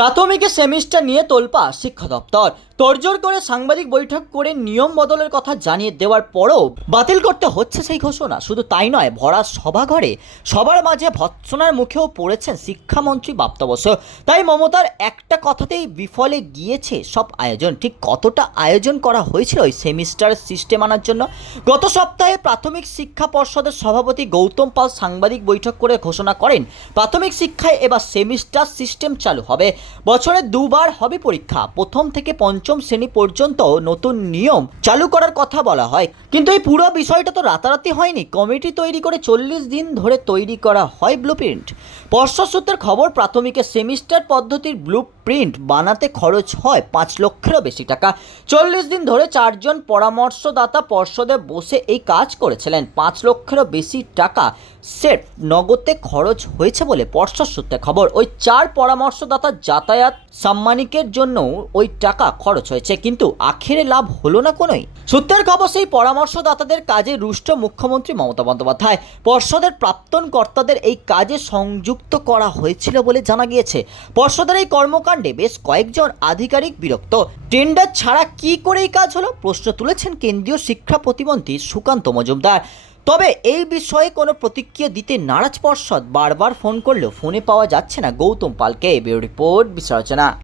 প্রাথমিকে semester নিয়ে তোলপা শিক্ষা দপ্তর। তোড়জোড় করে সাংবাদিক বৈঠক করে নিয়ম বদলের কথা জানিয়ে দেওয়ার পরও বাতিল করতে হচ্ছে সেই ঘোষণা। শুধু তাই নয়, ভরা সভাঘরে সবার মাঝে ভৎসনার মুখেও পড়েছেন শিক্ষামন্ত্রী বাপ্তা বসু তাই মমতার একটা কথাতেই বিফলে গিয়েছে সব আয়োজন। ঠিক কতটা আয়োজন করা হয়েছিল ওই সেমিস্টার সিস্টেম আনার জন্য? গত সপ্তাহে প্রাথমিক শিক্ষা পর্ষদের সভাপতি গৌতম পাল সাংবাদিক বৈঠক করে ঘোষণা করেন, প্রাথমিক শিক্ষায় এবার সেমিস্টার সিস্টেম চালু হবে। বছরে দুবার হবে পরীক্ষা। প্রথম থেকে পঞ্চম শ্রেণি পর্যন্ত নতুন নিয়ম চালু করার কথা বলা হয়। কিন্তু এই পুরো বিষয়টা তো রাতারাতি হয়নি। কমিটি তৈরি করে চল্লিশ দিন ধরে তৈরি করা হয় ব্লুপ্রিন্ট পর্ষদ সূত্রের খবর, প্রাথমিকের সেমিস্টার পদ্ধতির ব্লু প্রিন্ট বানাতে খরচ হয় পাঁচ লক্ষেরও বেশি টাকা। চল্লিশ দিন ধরে চারজন পরামর্শদাতা পর্ষদে বসে এই কাজ করেছিলেন। পাঁচ লক্ষেরও বেশি টাকা সেট নগদে খরচ হয়েছে বলে পর্ষদ সূত্রে খবর। ওই চার পরামর্শদাতা যাতায়াত সাম্মানিকের জন্য ওই টাকা খরচ হয়েছে। কিন্তু আখেরে লাভ হলো না কোনোই। সূত্রের খবর, সেই পরামর্শদাতাদের কাজে রুষ্ট মুখ্যমন্ত্রী মমতা বন্দ্যোপাধ্যায়। পর্ষদের প্রাক্তন কর্তাদের এই কাজে সংযুক্ত করা হয়েছিল বলে জানা গিয়েছে। পর্ষদের এই কর্মকাণ্ডে বেশ কয়েকজন আধিকারিক বিরক্ত। টেন্ডার ছাড়া কি করে এই কাজ হলো? প্রশ্ন তুলেছেন কেন্দ্রীয় শিক্ষা প্রতিমন্ত্রী সুকান্ত মজুমদার। তবে এই বিষয়ে কোনো প্রতিক্রিয়া দিতে নারাজ পর্ষদ বারবার ফোন করলেও ফোনে পাওয়া যাচ্ছে না। গৌতম পালকে ব্যুরো রিপোর্ট বিশ্লেষণা